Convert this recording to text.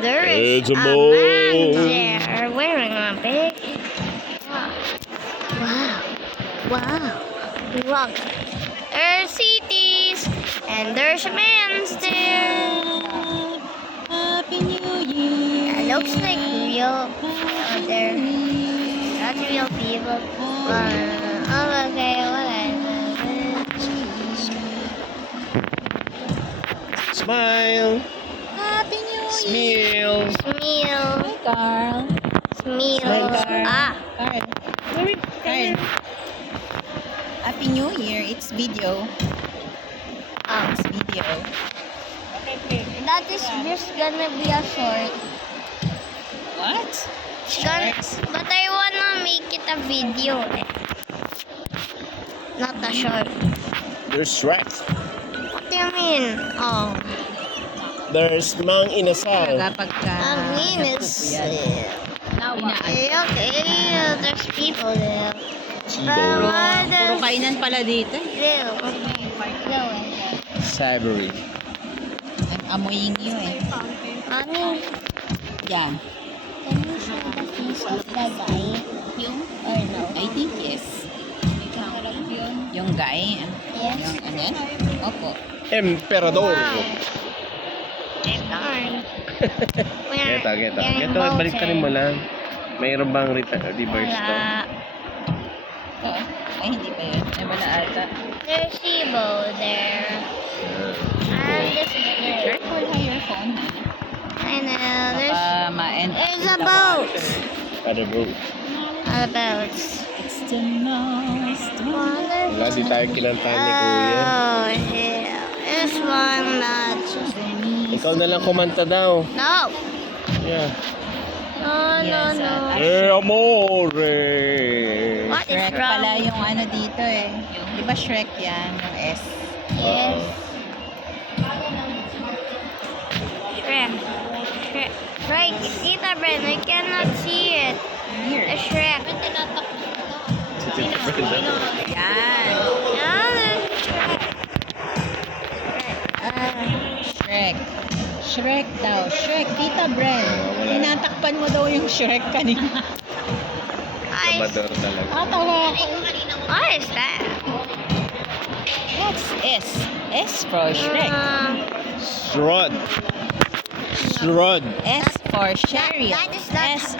there is It's a a mole. man there wearing a big. Wow. Wow. Look. There's cities and there's a man there. Happy New Year. It looks like real. They're not real people. Oh, okay, Smile. Happy New Year. Smile. Smile. Hi, Carl. Smile. Carl. Ah. Carl. Happy New Year. It's video. It's video. That is just gonna be a short. What? But I wanna make it a video. Not a short. There's Shrek. What do you mean? Oh. There's Mang Inasal. Pagka I mean it's... Okay, there's people there. Puro kainan pala dito. Savory. I'm amoying you Ano? Yeah. Can you show the face of the guy? Or no? I think yes. Yung guy. Yes. Yung ano yan? Opo. Emperador. Darn. Geta. Ito, balik ka rin mo lang. Mayroon bang reverse to? Wala. Ito. Ay, hindi pa yun. Ay, wala ata. There's Shibo there. And this is there. Careful ha, your phone ha. I know. There's Baka ma-end. There's a boat. Kada boat. A boat. It's the most Wala, di tayo kinantahan ni Kuya. Oh, yeah. This one not. Ikaw na lang kumanta daw. No. Yeah. No, Yes, no. Amore. What is Shrek pala wrong? yung ano dito eh. Di ba Shrek yan? Yung S. Yes. Shrek. Shrek. Right, Tita Bren, I cannot see it. Here. A Shrek. Yan. Yeah, there's Shrek. Shrek. Shrek daw. Shrek. Tita Bren. Tinatakpan mo daw yung Shrek kanina. Amador talaga. Katawa ako. What is that? That's S. S for Shrek. Shrod. Shrod. S for chariot. That is not- S